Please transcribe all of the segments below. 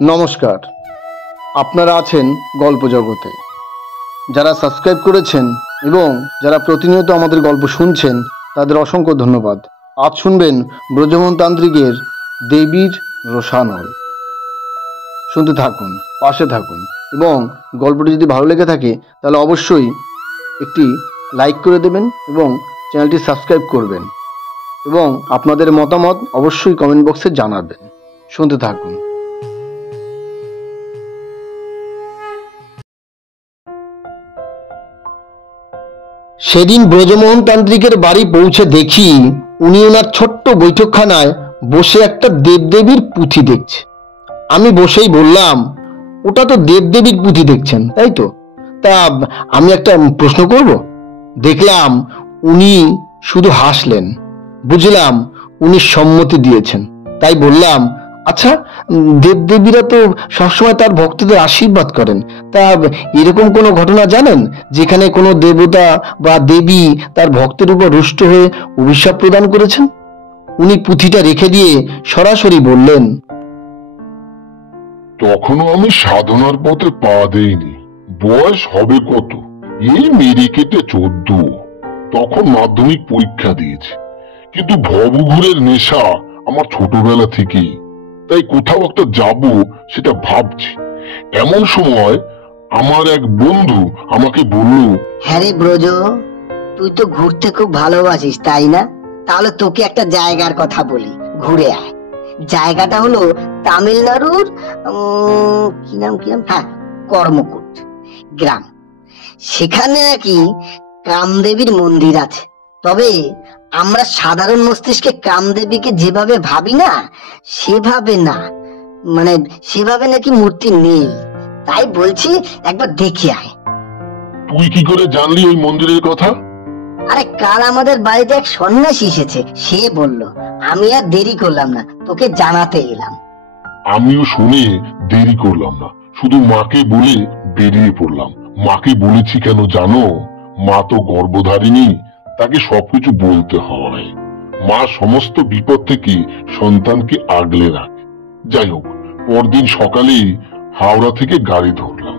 নমস্কার, আপনারা আছেন গল্প জগতে। যারা সাবস্ক্রাইব করেছেন এবং যারা প্রতিনিয়ত আমাদের গল্প শুনছেন তাদের অসংখ্য ধন্যবাদ। আজ শুনবেন ব্রজমোহন তান্ত্রিকের দেবীর রোষানল। শুনতে থাকুন, পাশে থাকুন এবং গল্পটি যদি ভালো লেগে থাকে তাহলে অবশ্যই একটি লাইক করে দেবেন এবং চ্যানেলটি সাবস্ক্রাইব করবেন এবং আপনাদের মতামত অবশ্যই কমেন্ট বক্সে জানাবেন। শুনতে থাকুন। সেদিন ব্রজমোহন তান্ত্রিকের বাড়ি পৌঁছে দেখি উনি ওনার ছোট্ট বৈঠকখানায় বসে একটা দেবদেবীর পুঁথি দেখছে। আমি বসেই বললাম, ওটা তো দেবদেবীর পুঁথি দেখছেন, তাই তো? তা আমি একটা প্রশ্ন করব। দেখলাম উনি শুধু হাসলেন। বুঝলাম উনি সম্মতি দিয়েছেন। তাই বললাম, আচ্ছা, দেবদেবীরা তো সবসময় তার ভক্তদের আশীর্বাদ করেন। তা এরকম কোনো ঘটনা জানেন যেখানে কোনো দেবতা বা দেবী তার ভক্তের উপর রুষ্ট হয়ে অভিশাপ প্রদান করেছেন? উনি পুঁথিটা রেখে দিয়ে সরাসরি বললেন, তখনও আমি সাধনার পথে পা দেইনি। বয়স হবে কত? এই মেরে কেটে 14। তখন মাধ্যমিক পরীক্ষা দিয়েছি। কিন্তু ভবঘুরের নেশা আমার ছোটবেলা থেকেই। তাই কোথাও একটা যাব সেটা ভাবছি। এমন সময় আমার এক বন্ধু আমাকে বলল, হ্যাঁ রে ব্রজ, তুই তো ঘুরতে খুব ভালোবাসিস, তাই না? তাহলে তোকে একটা জায়গার কথা বলি, ঘুরে আয়। জায়গাটা হলো তামিলনাড়ুর কি নাম হ্যাঁ, কর্মকুট গ্রাম। সেখানে নাকি কামদেবীর মন্দির আছে। তবে আমরা সাধারণ মস্তিষ্কে কামদেবীকে যেভাবে ভাবি না, সেভাবে না, মানে সেভাবে নাকি মূর্তি নেই। তাই বলছি একবার দেখে আয়। তুই কি করে জানলি ওই মন্দিরের কথা? আরে কাল আমাদের বাড়িতে এক সন্ন্যাসী এসেছে, সে বলল। আমি আর দেরি করলাম না, তোকে জানাতে এলাম। আমিও শুনে দেরি করলাম না, শুধু মাকে বলে বেরিয়ে পড়লাম। মাকে বলেছি কেন জানো? মা তো গর্ভধারিণী, তাকে সবকিছু বলতে হয়। মা সমস্ত বিপদ থেকে সন্তানকে আগলে রাখে। যাই হোক, পরদিন সকালে হাওড়া থেকে গাড়ি ধরলাম।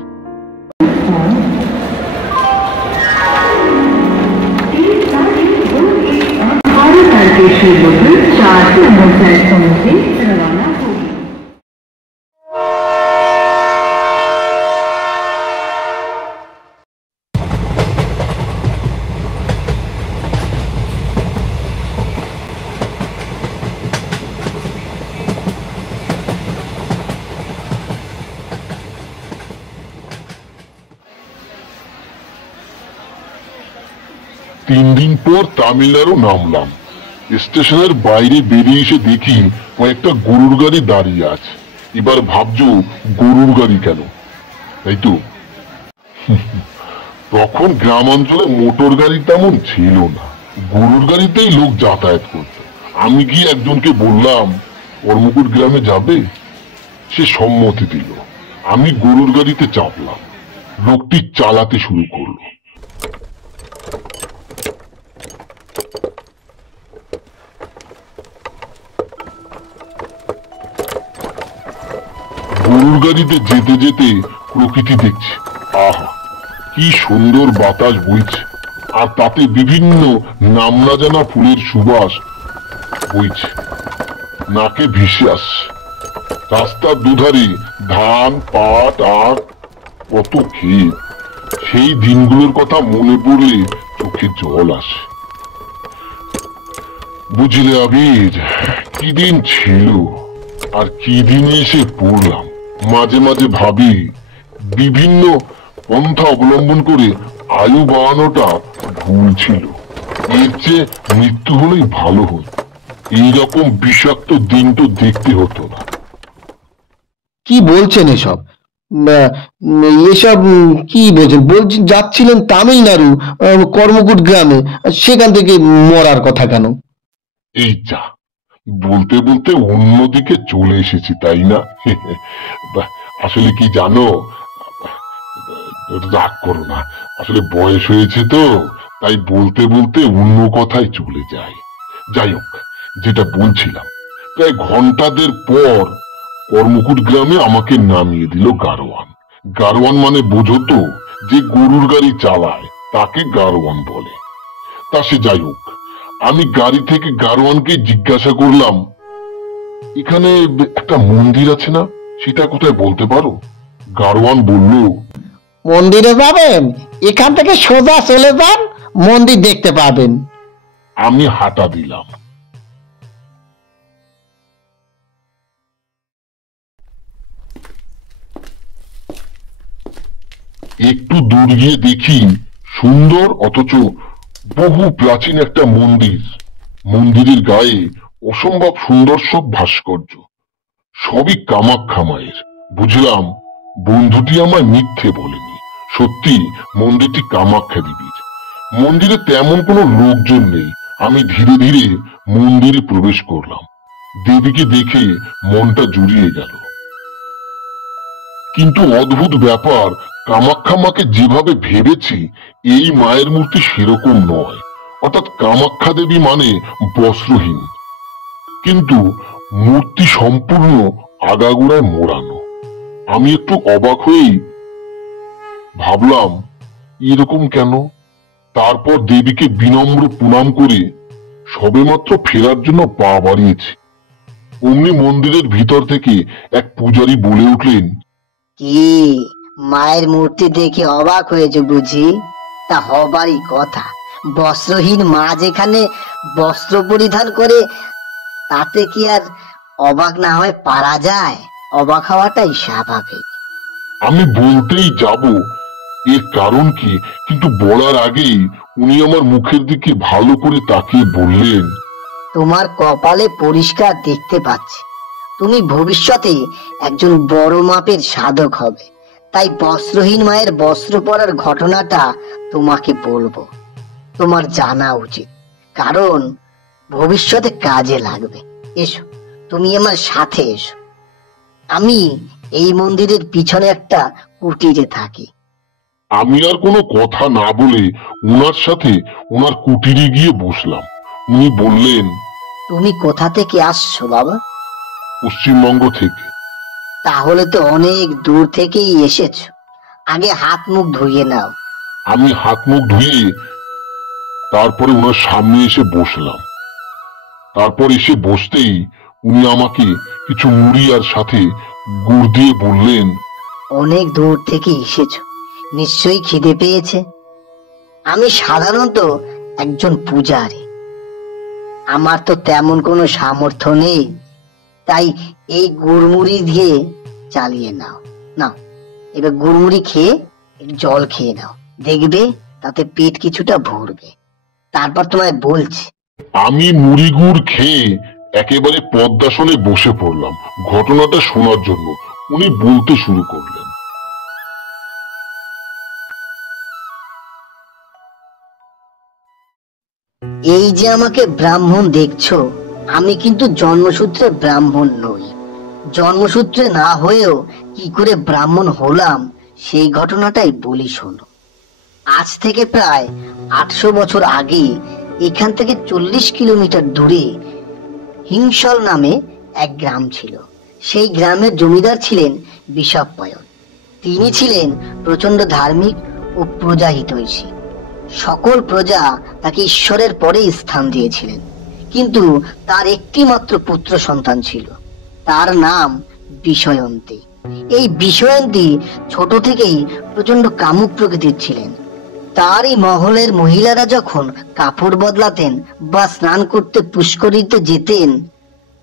তিন দিন পর তামিলনাড়ু নামলাম। স্টেশনের বাইরে বেরিয়ে এসে দেখি কয়েকটা গরুর গাড়ি দাঁড়িয়ে আছে। এবার ভাবছো গরুর গাড়ি কেন, তাই তো? তখন গ্রামাঞ্চলে মোটর গাড়ি তেমন ছিল না, গরুর গাড়িতেই লোক যাতায়াত করত। আমি গিয়ে একজনকে বললাম, কর্মকুট গ্রামে যাবে? সে সম্মতি দিল। আমি গরুর গাড়িতে চাপলাম। লোকটি চালাতে শুরু করলো। গরুর গাড়িতে যেতে যেতে প্রকৃতি দেখছি। আহা, কি সুন্দর বাতাস বইছে, আর তাতে বিভিন্ন নাম না জানা ফুলের সুবাস বইছে, নাকে ভেসে আসছে। রাস্তার দুধারে ধান, পাট, আখ, কত ক্ষেত। সেই দিনগুলোর কথা মনে পড়লে চোখে জল আসে। বুঝলে আবির, কি দিন ছিল আর কি দিনে এসে পড়লাম। মাঝে মাঝে ভাবি, বিভিন্ন পন্থা অবলম্বন করে আয়ু বাড়ানোটা ভুল ছিল। এর চেয়ে মৃত্যু হলেই ভালো হতো। এইরকম বিষাক্ত দিন তো দেখতে হতো না। কি বলছেন এসব? এসব কি বলছেন? বলছেন যাচ্ছিলেন তামিলনাড়ু কর্মকুট গ্রামে, সেখান থেকে মরার কথা কেন? এই যা, বলতে বলতে অন্যদিকে চলে এসেছি, তাই না? আসলে কি জানো, রাগ করো না, আসলে বয়স হয়েছে তো, তাই বলতে বলতে অন্য কথায় চলে যায়। যাই হোক, যেটা বলছিলাম, প্রায় ঘন্টাদের পর কর্মকুট গ্রামে আমাকে নামিয়ে দিল গারোয়ান। গারোয়ান মানে বোঝো তো, যে গরুর গাড়ি চালায় তাকে গারোয়ান বলে। তা সে যাই হোক, আমি গাড়ি থেকে গারোয়ানকে জিজ্ঞাসা করলাম, এখানে একটা মন্দির আছে না, সেটা কোথায় বলতে পারো? গারোয়ান বলল, মন্দিরে যাবেন? এখান থেকে সোজা চলে যান, মন্দির দেখতে পাবেন। আমি হাঁটা দিলাম। একটু দূর গিয়ে দেখি সুন্দর অথচ বহু প্রাচীন একটা মন্দির। মন্দিরের গায়ে অসম্ভব সুন্দর সব ভাস্কর্য, সবই কামাখ্যা মায়ের। বুঝলাম বন্ধুটি আমায় মিথ্যে বলেনি, সত্যি মন্দিরটি কামাখ্যা দেবীর। মন্দিরে তেমন কোনো লোকজন নেই। আমি ধীরে ধীরে মন্দিরে প্রবেশ করলাম। দেবীকে দেখে মনটা জুড়িয়ে গেল। কিন্তু অদ্ভুত ব্যাপার, কামাখ্যা মাকে যেভাবে ভেবেছি এই মায়ের মূর্তি সেরকম নয়। অর্থাৎ কামাখ্যা দেবী মানে বস্ত্রহীন, কিন্তু মূর্তি সম্পূর্ণ আগাগোড়ায় মোড়ানো। আমি একটু অবাক হয়েই ভাবলাম, এরকম কেন? তারপর দেবীকে বিনম্র প্রণাম করে সবেমাত্র ফেরার জন্য পা বাড়িয়েছি, অমনি মন্দিরের ভিতর থেকে এক পূজারী বলে উঠলেন, কি মায়ের মূর্তি দেখে অবাক হয়েছে বুঝি? তা হবারই কথা। বস্ত্রহীন মা যেখানে বস্ত্র পরিধান করে, তাতে কি আর অবাক না হয় পারা যায়? অবাক হওয়াটাই স্বাভাবিক। আমি বলতেই যাব এর কারণ কি, কিন্তু বলার আগেই উনি আমার মুখের দিকে ভালো করে তাকিয়ে বললেন, তোমার কপালে পরিষ্কার দেখতে পাচ্ছি তুমি ভবিষ্যতে একজন বড় মাপের সাধক হবে। তাই বস্ত্রহীন মায়ের বস্ত্র পরার ঘটনাটা তোমাকে বলবো, তোমার জানা উচিত, কারণ ভবিষ্যতে কাজে লাগবে। এসো, তুমি আমার সাথে এসো। আমি এই মন্দিরের পিছনে একটা কুটিরে থাকি। আমি আর কোনো কথা না বলে ওনার সাথে ওনার কুটিরে গিয়ে বসলাম। উনি বললেন, তুমি কোথা থেকে আসছো বাবা? পশ্চিমবঙ্গ থেকে। তাহলে তো অনেক দূর থেকেই এসেছো। আগে হাত মুখ ধুয়ে নাও। আমি হাত মুখ ধুয়ে তারপরে ওনার সামনে এসে বসলাম। তারপর এসে বসতেই উনি আমাকে কিছু মুড়ি আর সাথে গুড় দিয়ে বললেন, অনেক দূর থেকে এসেছো, নিশ্চয়ই খিদে পেয়েছে। আমি সাধারণত একজন পূজারী, আমার তো তেমন কোনো সামর্থ্য নেই, তাই এই গুড়মুড়ি দিয়ে চালিয়ে নাও। নাও, এবার গুড়মুড়ি খেয়ে একটু জল খেয়ে নাও, দেখবে তাতে পেট কিছুটা ভরবে। তারপর তোমায় বলছি। আমি মুড়ি গুড় খেয়ে একেবারে পদ্মাসনে বসে পড়লাম ঘটনাটা শোনার জন্য। উনি বলতে শুরু করলেন, এই যে আমাকে ব্রাহ্মণ দেখছো, আমি কিন্তু জন্মসূত্রে ব্রাহ্মণ নই। জন্মসূত্রে না হয়েও কি করে ব্রাহ্মণ হলাম সেই ঘটনাটাই বলি শোনো। আজ থেকে প্রায় 800 বছর আগে এখান থেকে 40 কিলোমিটার দূরে হিংসল নামে এক গ্রাম ছিল। সেই গ্রামের জমিদার ছিলেন বিষাপ্পায়ন। তিনি ছিলেন প্রচন্ড ধার্মিক ও প্রজাহিতৈষী। সকল প্রজা তাকে ঈশ্বরের পরে স্থান দিয়েছিলেন, কিন্তু তার একটি মাত্র পুত্র সন্তান ছিল, তার নাম বিষয়ন্তী। এই বিষয়ন্তী ছোট থেকেই প্রচন্ড কামুক প্রকৃতির ছিলেন। তারই মহলের মহিলারা যখন কাপড় বদলাতেন বা স্নান করতে পুষ্করিতে যেতেন,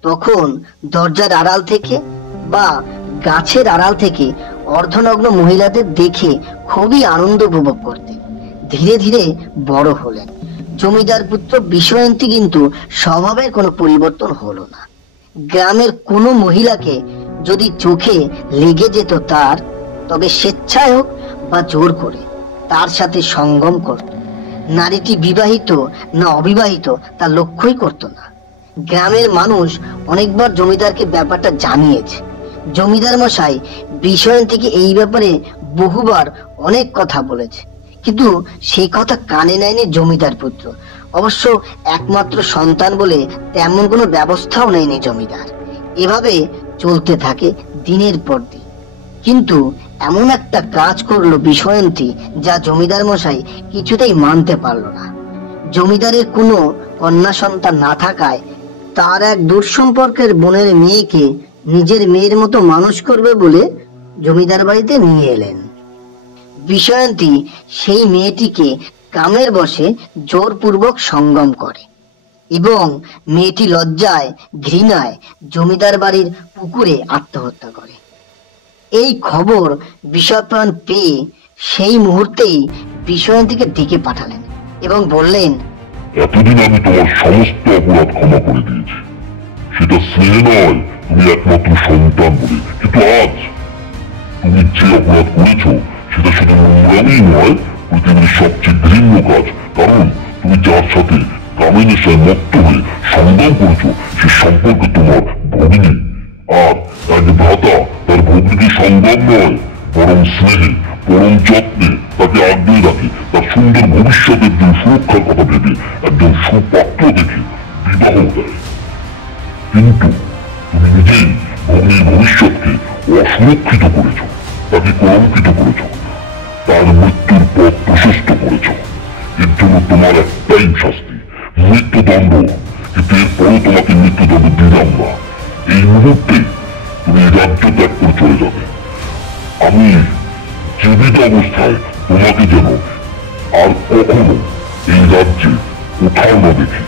তখন দরজার আড়াল থেকে বা গাছের আড়াল থেকে অর্ধনগ্ন মহিলাদের দেখে খুবই আনন্দ উপভোগ করতেন। ধীরে ধীরে বড় হলেন। জমিদার পুত্র বিষয়ন্তী কিন্তু স্বভাবের কোনো পরিবর্তন হলো না। গ্রামের কোনো মহিলাকে যদি চোখে লেগে যেত তার, তবে স্বেচ্ছায় হোক বা জোর করে তার সাথে সঙ্গম করত। নারীটি বিবাহিত না অবিবাহিত তা লক্ষ্যই করত না। গ্রামের মানুষ অনেকবার জমিদারকে ব্যাপারটা জানিয়েছে। জমিদার মশাই বিষয়ন্তীকে এই ব্যাপারে বহুবার অনেক কথা বলেছে, কিন্তু সেই কথা কানে নেয়নি জমিদার পুত্র। অবশ্য একমাত্র সন্তান বলে তেমন কোনো ব্যবস্থাও নেয়নি জমিদার। এভাবে চলতে থাকে দিনের পর দিন। কিন্তু এমন একটা কাজ করলো বিশয়ন্তী যা জমিদার মশাই কিছুতেই মানতে পারল না। জমিদারের কোনো কন্যা সন্তান না থাকায় তার এক দূর সম্পর্কের বোনের মেয়েকে নিজের মেয়ের মতো মানুষ করবে বলে জমিদার বাড়িতে নিয়ে এলেন। বিশয়ন্তী সেই মেয়েটিকে কামের বশে জোরপূর্বক সঙ্গম করে এবং মেয়েটি লজ্জায় ঘৃণায় জমিদার বাড়ির পুকুরে আত্মহত্যা করে। এই খবর বিষয়প্রাণ পেয়ে সেই মুহূর্তেই বিশয়ন্তীকে ডেকে পাঠালেন এবং বললেন, এতদিন আমি তোমার সমস্ত অপরাধ ক্ষমা করে দিয়েছি, সেটা স্নেহ নয়, তুমি একমাত্র সন্তান বলে। কিন্তু আজ তুমি যে অপরাধ করেছো সেটা শুধু নোংরামই নয়, পৃথিবীর সবচেয়ে ঘৃণ্য কাজ। কারণ তুমি যার সাথে কামের নেশায় মত্ত হয়ে সন্ধান করেছো সে সম্পর্কে তোমার ভগিনী, আর এক ভ্রাতা তার ভগিনীকে সঙ্গম নয় বরং স্নেহে পরম যত্নে তাকে আগলে রাখে, তার সুন্দর ভবিষ্যতের জন্য সুরক্ষার কথা ভেবে একজন সুপাত্র দেখে বিবাহ দেয়। কিন্তু তুমি নিজেই ভগ্নীর ভবিষ্যৎকে অসুরক্ষিত করেছ, তাকে কলঙ্কিত করেছ, তার মৃত্যুর পথ প্রশস্ত করেছ। এর জন্য তোমার একটাই শাস্তি, মৃত্যুদণ্ড। কিন্তু এরপরও তোমাকে মৃত্যুদণ্ড দিলাম না, এই মুহূর্তে তুমি রাজ্য ত্যাগ করে চলে যাবে। আমি জীবিত অবস্থায় তোমাকে যেন আর কখনো এই রাজ্যে কোথাও না দেখি।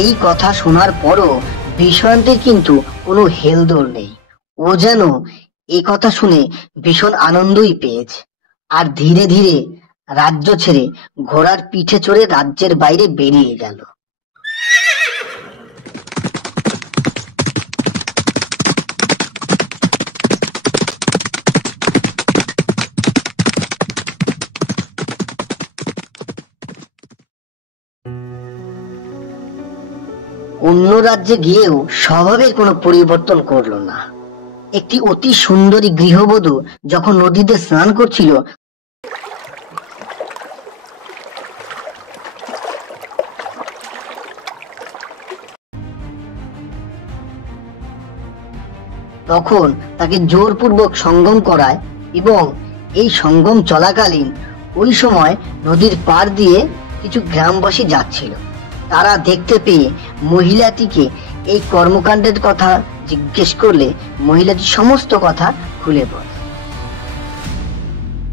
এই কথা শোনার পরও বিশয়ন্তীর কিন্তু কোনো হেলদোল নেই। ও যেন এই কথা শুনে ভীষণ আনন্দই পেয়েছে, আর ধীরে ধীরে রাজ্য ছেড়ে ঘোড়ার পিঠে চড়ে রাজ্যের বাইরে বেরিয়ে গেল। অন্য রাজ্যে গিয়েও স্বভাবের কোনো পরিবর্তন করলো না। একটি অতি সুন্দরী গৃহবধূ যখন নদীতে স্নান করছিল, তখন তাকে জোরপূর্বক সঙ্গম করায় এবং এই সঙ্গম চলাকালীন ওই সময় নদীর পার দিয়ে কিছু গ্রামবাসী যাচ্ছিল। তারা দেখতে পেয়ে মহিলাটিকে এই কর্মকাণ্ডের কথা জিজ্ঞেস করলে মহিলাটি সমস্ত কথা খুলে বলে।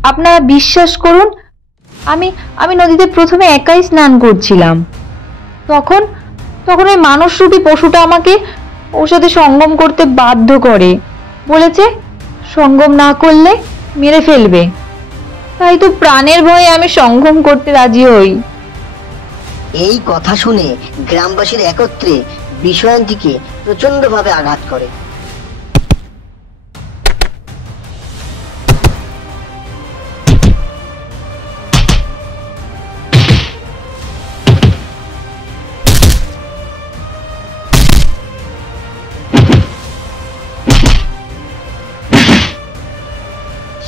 আপনারা বিশ্বাস করুন, আমি নদীতে প্রথমে একাই স্নান করছিলাম। তখন ওই মানুষরূপী পশুটা আমাকে ওর সাথে সঙ্গম করতে বাধ্য করে, বলেছে সঙ্গম না করলে মেরে ফেলবে। তাই তো প্রাণের ভয়ে আমি সঙ্গম করতে রাজি হই। এই কথা শুনে গ্রামবাসীর একত্রে বিশয়ন্তীকে প্রচন্ডভাবে আঘাত করে।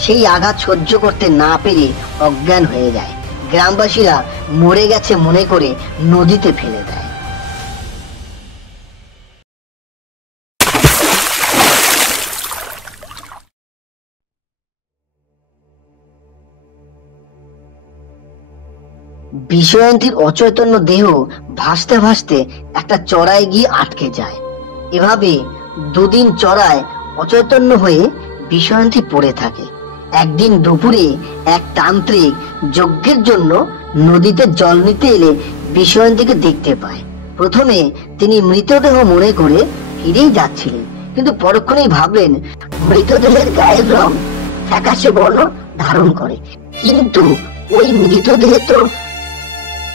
সেই আঘাত সহ্য করতে না পেরে অজ্ঞান হয়ে যায়। গ্রামবাসীরা মরে গেছে মনে করে নদীতে ফেলে দেয়। বিশয়ন্তীর অচৈতন্য দেহ ভাসতে ভাসতে একটা চড়ায় গিয়ে আটকে যায়। এভাবে দুদিন চড়ায় অচৈতন্য হয়ে বিশয়ন্তী পড়ে থাকে। একদিন দুপুরে এক তান্ত্রিক যজ্ঞের জন্য নদীতে জল নিতে এলে বিশয়ন্তীকে দেখতে পায়। প্রথমে তিনি মৃতদেহ মনে করে ফিরেই যাচ্ছিলেন, কিন্তু পরক্ষণেই ভাবলেন মৃতদেহের গায়ের রং ফ্যাকাশে বর্ণ ধারণ করে, কিন্তু ওই মৃতদেহ তো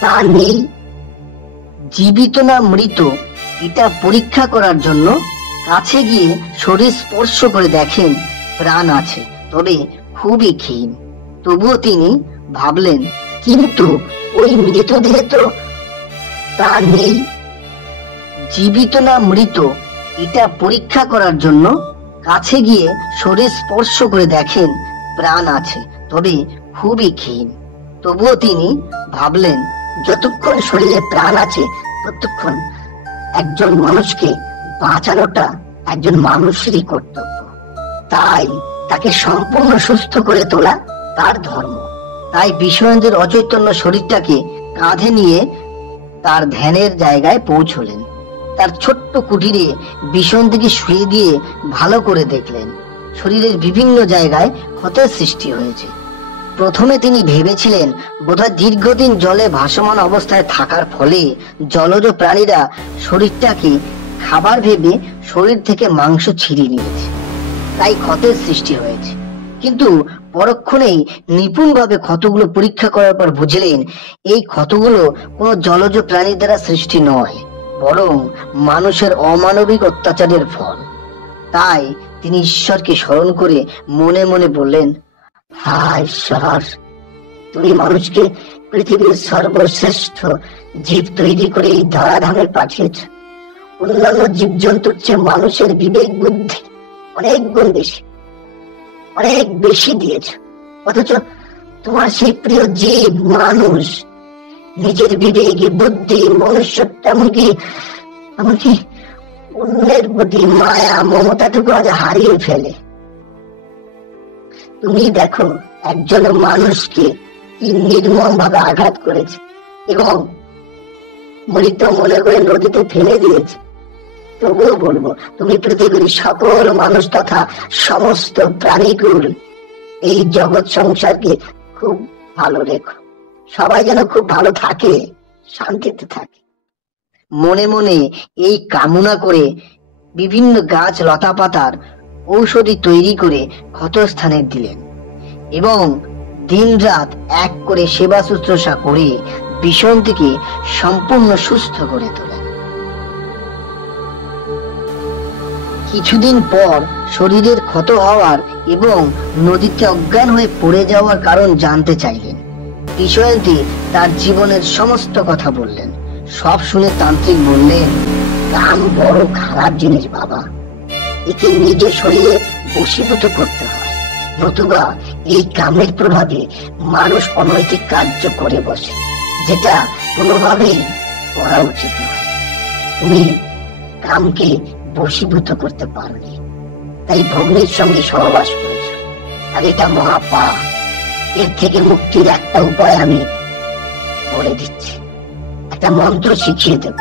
তা নেই। জীবিত না মৃত এটা পরীক্ষা করার জন্য কাছে গিয়ে শরীর স্পর্শ করে দেখেন প্রাণ আছে, তবে খুবই ক্ষীণ। তবুও তিনি ভাবলেন কিন্তু ওই মৃতদেহ তো তা নেই। জীবিত না মৃত এটা পরীক্ষা করার জন্য কাছে গিয়ে শরীর স্পর্শ করে দেখেন প্রাণ আছে, তবে খুবই ক্ষীণ। তবুও তিনি ভাবলেন যতক্ষণ শরীরে প্রাণ আছে ততক্ষণ একজন মানুষকে বাঁচানোটা একজন মানুষেরই কর্তব্য। তাই তাকে সম্পূর্ণ সুস্থ করে তোলা তার ধর্ম। তাই বিশ্বয়ন্তীর অচৈতন্য শরীরটাকে কাঁধে নিয়ে তার ধ্যানের জায়গায় পৌঁছলেন। তার ছোট্ট কুটিরে বিশ্বয়ন্তীকে শুয়ে দিয়ে ভালো করে দেখলেন শরীরের বিভিন্ন জায়গায় ক্ষতের সৃষ্টি হয়েছে। প্রথমে তিনি ভেবেছিলেন বোধহয় দীর্ঘদিন জলে ভাসমান অবস্থায় থাকার ফলে জলজ প্রাণীরা শরীরটাকে খাবার ভেবে শরীর থেকে মাংস ছিঁড়ে নিয়েছে, তাই ক্ষতের সৃষ্টি হয়েছে। কিন্তু পরক্ষণেই নিপুণভাবে ক্ষতগুলো পরীক্ষা করার পর বুঝলেন এই ক্ষতগুলো কোনো জলজ প্রাণীর দ্বারা সৃষ্টি নয়, বরং মানুষের অমানবিক অত্যাচারের ফল। তাই তিনি ঈশ্বরকে স্মরণ করে মনে মনে বললেন, হায় ঈশ্বর, তুমি মানুষকে পৃথিবীর সর্বশ্রেষ্ঠ জীব তৈরি করে এই ধরাধামে পাঠিয়েছ। অন্যান্য জীবজন্তুর চেয়ে মানুষের বিবেক বুদ্ধি অনেক গুণ বেশি, অনেক বেশি দিয়েছ। অথচ তোমার সেই প্রিয় জীব মানুষ নিজের বিবেক বুদ্ধি মনুষ্যত্ব এমনকি অন্যের প্রতি মায়া মমতাটুকু আজ হারিয়ে ফেলে। তুমি দেখো একজন মানুষকে কি নির্মম ভাবে আঘাত করেছে এবং মৃত মনে করে নদীতে ফেলে দিয়েছে। তবুও বলবো, তুমি পৃথিবীর সকল মানুষ তথা সমস্ত প্রাণীকুল এই জগৎ সংসারকে খুব ভালো রেখো। সবাই যেন খুব ভালো থাকে, শান্তিতে থাকে। মনে মনে এই কামনা করে বিভিন্ন গাছ লতা পাতার ঔষধি তৈরি করে ক্ষতস্থানে দিলেন এবং দিন রাত এক করে সেবা শুশ্রূষা করে বিশ্বয়ন্তীকে সম্পূর্ণ সুস্থ করে তোলেন। কিছুদিন পর শরীরের ক্ষত হওয়ার এবং নদীতে অজ্ঞান হয়ে পড়ে যাওয়ার কারণ জানতে চাইলেন। বিশ্বয়ন্তী তার জীবনের সমস্ত কথা বললেন। সব শুনে তান্ত্রিক বললেন, কাম বড় খারাপ জিনিস বাবা, একে নিজের শরীরে বশীভূত করতে হয়, নতুবা এই কামের প্রভাবে মানুষ অনৈতিক কার্য করে বসে, যেটা কোনোভাবেই করা উচিত নয়। তুমি কামকে বশীভূত করতে পারোনি, তাই ভগ্নের সঙ্গে সহবাস করেছ, আর এটা মহাপাপ। এর থেকে মুক্তির একটা উপায় আমি বলে দিচ্ছি, একটা মন্ত্র শিখিয়ে দেব।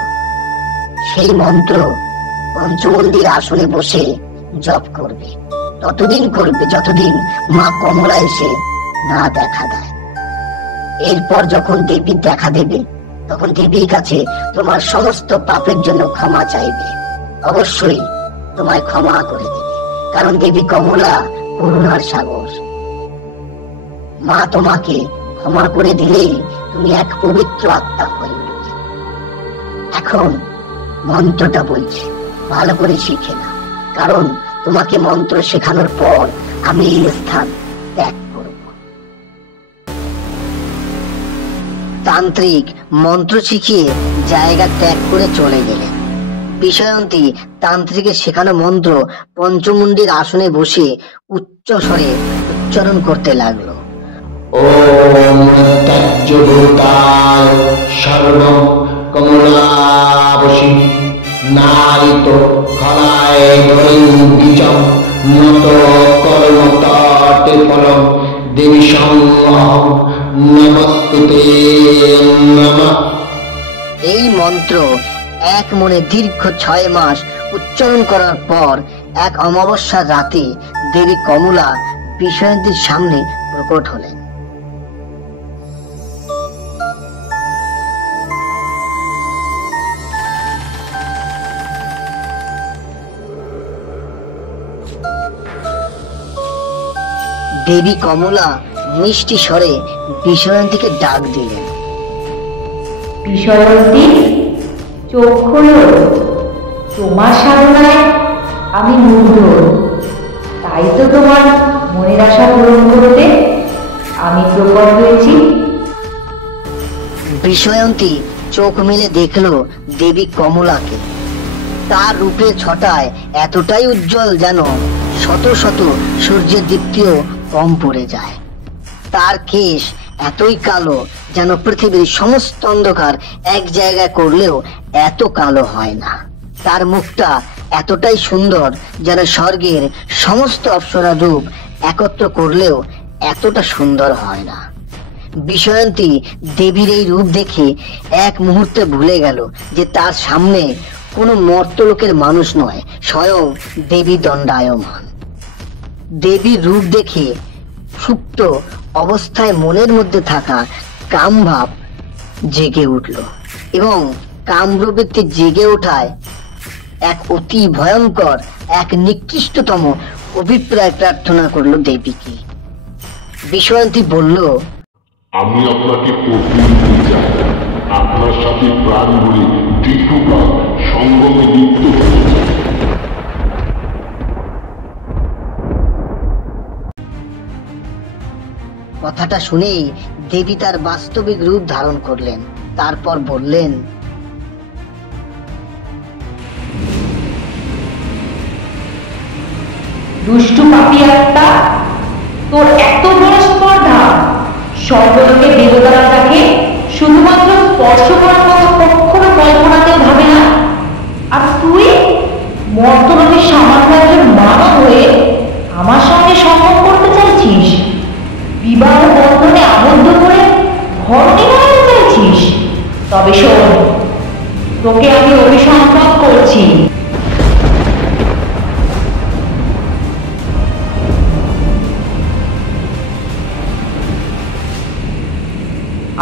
সেই মন্ত্র পঞ্চমন্দির আসনে বসে জপ করবে, ততদিন করবে যতদিন মা কমলা এসে না দেখা দেয়। এরপর যখন দেবী দেখা দেবে, তখন দেবীর কাছে তোমার সমস্ত পাপের জন্য ক্ষমা চাইবে। অবশ্যই তোমায় ক্ষমা করে দেবে, কারণ দেবী কমলা করুণার সাগর। মা তোমাকে ক্ষমা করে দিলেই তুমি এক পবিত্র আত্মা হয়ে উঠবে। এখন মন্ত্রটা বলছি, ভালো করে শিখে না, কারণ তোমাকে মন্ত্র শেখানোর পর আমি এই স্থান ত্যাগ করব। তান্ত্রিক মন্ত্র শিখিয়ে জায়গা ত্যাগ করে চলে গেলেন। বিশ্বয়ন্তী তান্ত্রিকের শেখানো মন্ত্র পঞ্চমুণ্ডির আসনে বসে উচ্চ স্বরে উচ্চারণ করতে লাগলো। ওম তজ্জভূতায় সর্বং কমলাবশী নারিত খলায় দৈন্দিচম নত কর্মতাতে ফলম দেবী সংহং নমস্তুতে নমঃ। এই মন্ত্র এক মনে দীর্ঘ 6 মাস উচ্চারণ করার পর এক অমাবস্যার রাতে দেবী কমলা বিশ্বয়ন্তীর সামনে প্রকট হলেন। দেবী কমলা মিষ্টি স্বরে বিশ্বয়ন্তীকে ডাক দিলেন। বিশ্বয়ন্তী, চোখ খোলো, তোমার সাধনায় আমি মুগ্ধ, তাই তো তোমার মনের আশা পূরণ করতে আমি প্রকট হয়েছি। বিশ্বয়ন্তী চোখ মেলে দেখলো দেবী কমলাকে। তার রূপের ছটায় এতটাই উজ্জ্বল যেন শত শত সূর্যের দীপ্তিও কম পড়ে যায়। তার কেশ এতই কালো যেন পৃথিবীর সমস্ত অন্ধকার এক জায়গায় করলেও এত কালো হয় না। তার মুখটা এতটাই সুন্দর যেন স্বর্গের সমস্ত অপ্সরা রূপ একত্র করলেও এতটা সুন্দর হয় না। বিশ্বয়ন্তী দেবীর এই রূপ দেখে এক মুহূর্তে ভুলে গেল যে তার সামনে কোনো মর্তলোকের মানুষ নয়, স্বয়ং দেবী দণ্ডায়মান। দেবীর রূপ দেখে সুপ্ত অবস্থায় মনের মধ্যে থাকা কামভাব জেগে উঠল এবং কামপ্রবৃত্তি জেগে ওঠায় এক অতি ভয়ঙ্কর, এক নিকৃষ্টতম অভিপ্রায় প্রার্থনা করলো দেবীকে। বিশ্বয়ন্তী বলল, আমি আপনাকে পত্নী নিতে চাই, আপনার সাথে প্রাণ ভরে দীর্ঘকাল সঙ্গমে লিপ্ত হতে চাই। কথাটা শুনেই দেবী তার বাস্তবিক রূপ ধারণ করলেন। তারপর বললেন, দুষ্টু পাপী আত্মা, তোর এত বড় স্পর্ধা! স্বর্গলোকে দেবতারা তাকে শুধুমাত্র স্পর্শ করার মতো কখনো কল্পনাতে ভাবে না, আর তুই মর্তলোকে সামান্য একজন মানব হয়ে আমার সঙ্গে সঙ্গম করতে চাইছিস? বিবাহ বন্ধনে আবদ্ধ করে ঘর নিয়ে চাইছিস? তবে শোন, তোকে আমি অভিসম্পাদ করছি।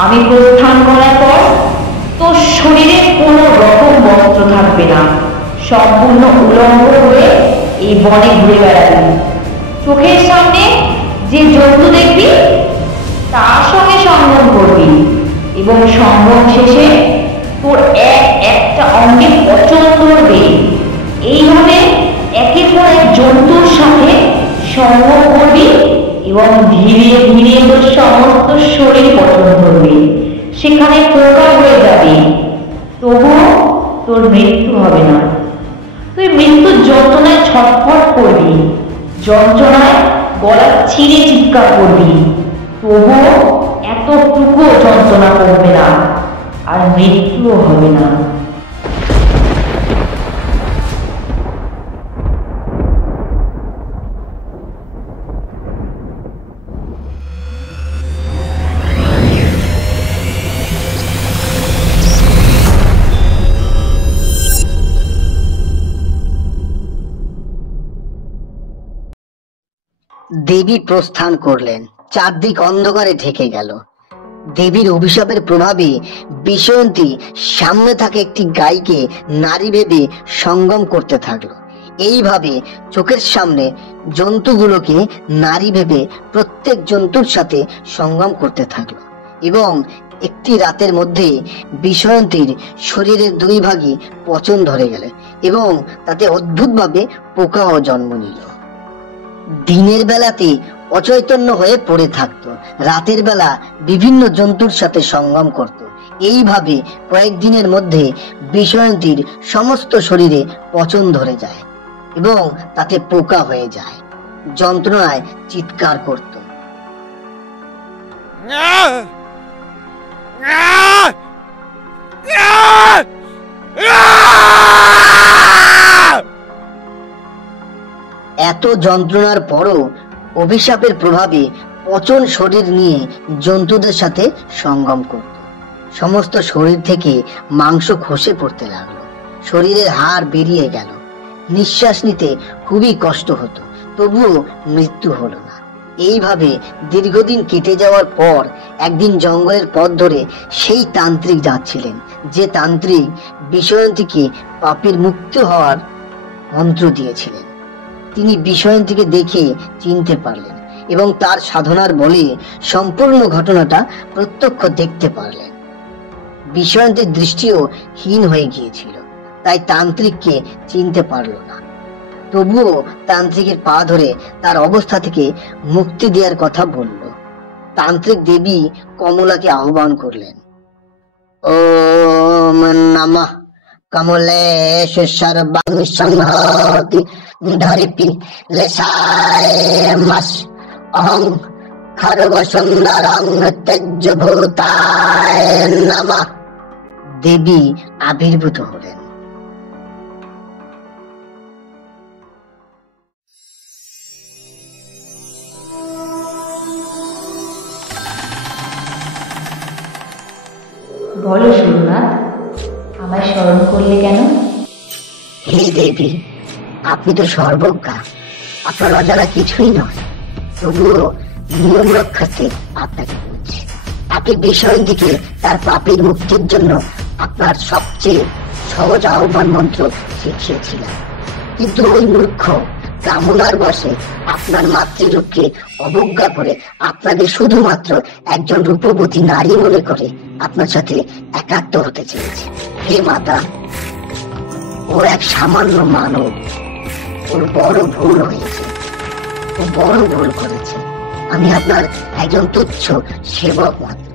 আমি প্রস্থান করার পর তোর শরীরে কোনো রকম বস্ত্র থাকবে না, সম্পূর্ণ উলঙ্গ হয়ে এই বনে ঘুরে বেড়াবি। চোখের সামনে যে জন্তু দেখবি তার সঙ্গে সঙ্গম করবি এবং সঙ্গম শেষে তোর একটা অঙ্গে পচন ধরবে। এইভাবে একের পর এক জন্তুর সাথে সঙ্গম করবি এবং ধীরে ধীরে তোর সমস্ত শরীর পচন ধরবে, সেখানে পোকা হয়ে যাবে, তবুও তোর মৃত্যু হবে না। তুই মৃত্যুর যন্ত্রণায় ছটফট করবি, যন্ত্রণায় গলা ছিঁড়ে চিৎকার করবি, তবুও এতটুকুও যন্ত্রণা করবে না, আর মৃত্যুও হবে না। দেবী প্রস্থান করলেন। চারদিক অন্ধকারে ঢেকে গেল। দেবীর অভিশাপের প্রভাবে বিশ্বয়ন্তী সামনে থাকে একটি গাইকে নারী ভেবে সঙ্গম করতে থাকলো। এইভাবে চোখের সামনে জন্তুগুলোকে নারী ভেবে প্রত্যেক জন্তুর সাথে সঙ্গম করতে থাকলো এবং একটি রাতের মধ্যে বিশ্বয়ন্তীর শরীরের দুই ভাগই পচন ধরে গেল এবং তাতে অদ্ভুতভাবে পোকাও জন্ম নিল। দিনের বেলাতে অচৈতন্য হয়ে পড়ে থাকতো, রাতের বেলা বিভিন্ন জন্তুর সাথে সঙ্গম করত। এইভাবে কয়েকদিনের মধ্যে বিশ্বয়ন্তীর সমস্ত শরীরে পচন ধরে যায় এবং তাতে পোকা হয়ে যায়, যন্ত্রণায় চিৎকার করত। এত যন্ত্রণার পরও অভিশাপের প্রভাবে পচন শরীর নিয়ে জন্তুদের সাথে সঙ্গম করত। সমস্ত শরীর থেকে মাংস খসে পড়তে লাগলো, শরীরের হাড় বেরিয়ে গেল, নিঃশ্বাস নিতে খুবই কষ্ট হতো, তবুও মৃত্যু হলো না। এইভাবে দীর্ঘদিন কেটে যাওয়ার পর একদিন জঙ্গলের পথ ধরে সেই তান্ত্রিক যাচ্ছিলেন, যে তান্ত্রিক বিশ্বয়ন্তীকে পাপের মুক্ত হওয়ার মন্ত্র দিয়েছিলেন। তিনি বিশ্বয়ন্তীকে দেখে চিনতে পারলেন এবং তার সাধনার বলে সম্পূর্ণ ঘটনাটা প্রত্যক্ষ দেখতে পারলেন। বিশ্বয়ন্তীর দৃষ্টিও হীন হয়ে গিয়েছিল, তাই তান্ত্রিককে চিনতে পারল না। তবুও তান্ত্রিকের পা ধরে তার অবস্থা থেকে মুক্তি দেওয়ার কথা বলল। তান্ত্রিক দেবী কমলাকে আহ্বান করলেন। ওম নমঃ কমলেশ সর্বাং সংহতি ধরিপি লেশায় মাস অহং খর্ব সুন্দরং তেজ ভূতায় নমঃ। দেবী আবির্ভূত হলেন। বলো সুরনাথ, আমায় স্মরণ করলে কেন? হে দেবী, আপনি তো সর্বজ্ঞা, আপনার অজানা কিছুই নয়। তবুও নিয়ম রক্ষার্থে আপনাকে বলছি, আপনি বিষয়টিকে তার পাপের মুক্তির জন্য আপনার সবচেয়ে সহজ আহ্বান মন্ত্র শিখিয়েছিলেন। কিন্তু ওই মূর্খ কামনার বশে আপনার মাতৃরূপকে অবজ্ঞা করে আপনাকে শুধুমাত্র একজন রূপবতী নারী মনে করে আপনার সাথে একাত্ম হতে চেয়েছে। হে মাতা, ও এক সামান্য মানব, ওর বড় ভুল হয়েছে, ও বড় ভুল করেছে। আমি আপনার একজন তুচ্ছ সেবক মাত্র,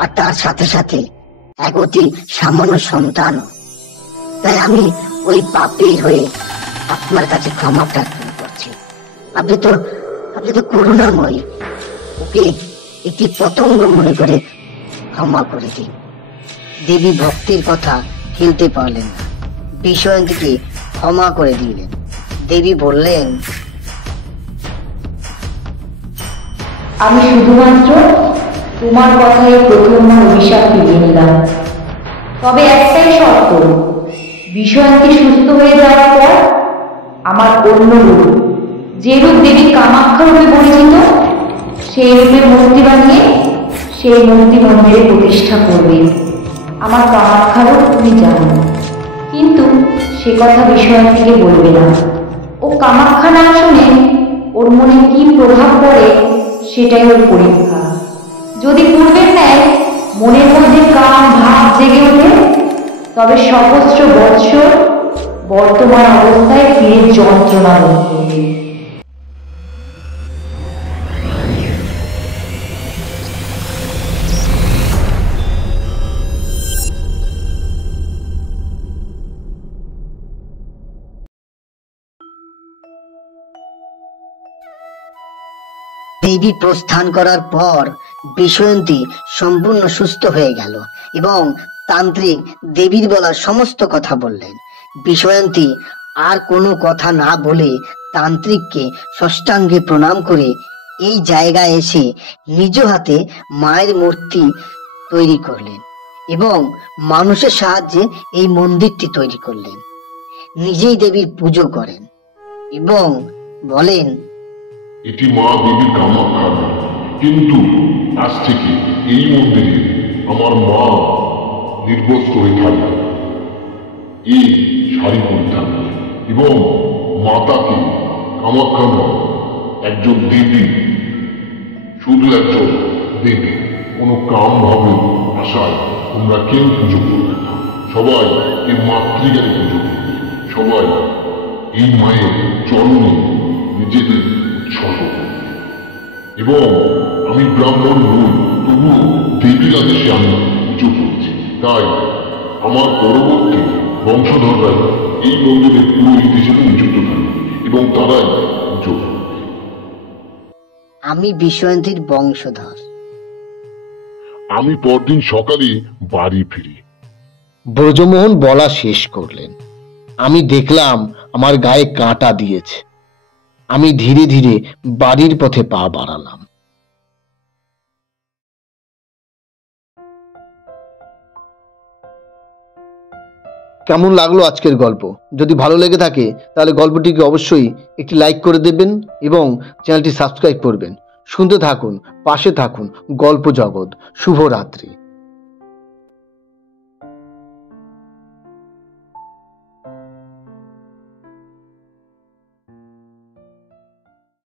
আর তার সাথে সাথে এক অতি সামান্য সন্তান। তাই আমি ওই পাপী হয়ে আপনার কাছে ক্ষমা প্রার্থনা করছি। আপনি তো করুণাময়ী, ওকে একটি পতঙ্গ মনে করে ক্ষমা করে দিন। দেবী ভক্তির কথা ফেলতে পারলেন না, বিষয়টিকে ক্ষমা করে দিলেন। দেবী বললেন, আমি শুধুমাত্র তোমার কথায় প্রথমবার অভিশাপ ফিরিয়ে নিলাম। তবে একটাই শর্ত, বিষয়টি সুস্থ হয়ে যাওয়ার পর আমার অন্য রূপ, যে রূপ দেবী কামাখ্যা রূপে পরিচিত, সেই রূপের মূর্তি বানিয়ে সেই মূর্তি মন্দিরে প্রতিষ্ঠা করবে। আমার কামাখ্যা রূপ তুমি জানো, কিন্তু সে কথা বিষয়টিকে বলবে না। ও কামাখ্যা না শুনে ওর মনে কি প্রভাব পড়ে সেটাই ওর পরীক্ষা। যদি পূর্বের ন্যায় মনের মধ্যে কাম ভাব জেগে ওঠে, তবে সহস্র বৎসর বর্তমান অবস্থায় ফিরে যন্ত্রণা ভোগ করবে। দেবী প্রস্থান করার পর বিষয়ন্তী সম্পূর্ণ সুস্থ হয়ে গেল এবং তান্ত্রিক দেবীর বলা সমস্ত কথা বললেন। বিষয়ন্তী আর কোনো কথা না বলে তান্ত্রিককে ষষ্ঠাঙ্গে প্রণাম করে এই জায়গায় এসে নিজ হাতে মায়ের মূর্তি তৈরি করলেন এবং মানুষের সাহায্যে এই মন্দিরটি তৈরি করলেন। নিজেই দেবীর পুজো করেন এবং বলেন, এটি মা দেবী কামাখ্যা, কিন্তু আজ থেকে এই মন্দিরে আমার মা নির্বস্ত্র হয়ে থাকবে, এই শাড়ি পরে থাকবে এবং মাতাকে কামাখ্যা নয়, একজন দেবী, শুধু একজন দেবী, কোনো কাম ভাবে আশায় তোমরা কেউ পুজো করবে না। সবাই এই মাতৃজ্ঞানে পুজো করবে, সবাই এই মায়ের চরণে নিজেদের উৎসর্গ করবে। এবং আমি ব্রাহ্মণ নই, তবুও দেবীর আদেশে আমি পুজো করছি। তাই আমার পরবর্তী বংশধররাই এই মন্দিরের পুরোহিত হিসেবে নিযুক্ত থাকবে এবং তারাই পুজো করবে। আমি বিষয়ন্তীর বংশধর। আমি পরদিন সকালে বাড়ি ফিরি। ব্রজমোহন বলা শেষ করলেন। আমি দেখলাম আমার গায়ে কাঁটা দিয়েছে। আমি ধীরে ধীরে বাড়ির পথে পা বাড়ালাম। কেমন লাগলো আজকের গল্প? যদি ভালো লেগে থাকে তাহলে গল্পটিকে অবশ্যই একটি লাইক করে দেবেন এবং চ্যানেলটি সাবস্ক্রাইব করবেন। শুনতে থাকুন, পাশে থাকুন। গল্প জগৎ। শুভরাত্রি।